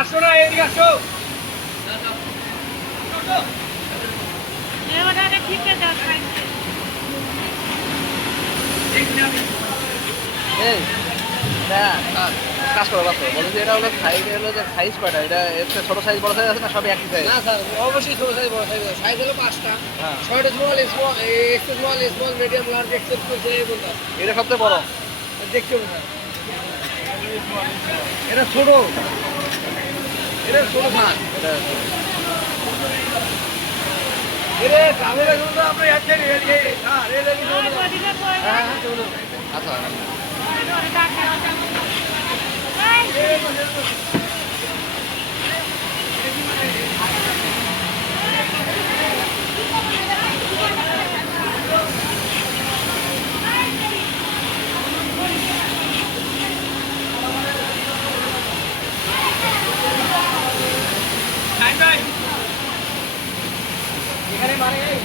আসো না, এদিকে আসো। এই কাজ করো বাচ্চা বলে যে এটা হলো সাইজ, হলো যে সাইজ কয়টা, এটা ছোট সাইজ বড় সাইজ আছে না, সবই একই সাইজ? না স্যার, অবশ্যই ছোট সাইজ বড় সাইজ। সাইজ হলো 5টা। হ্যাঁ, 6টা small, small, extra small, small, medium, large, XL করছে এই বলতে। এটা সবচেয়ে বড়। দেখতে হবে স্যার। এটা ছোট, এটা ছোট স্যার। এটা এরে কামেরা গুলো আমরা ইয়াতে এই স্যার এই দেখি হ্যাঁ হ্যাঁ চলো। আচ্ছা, টাইম ভাই এখানে মানে এই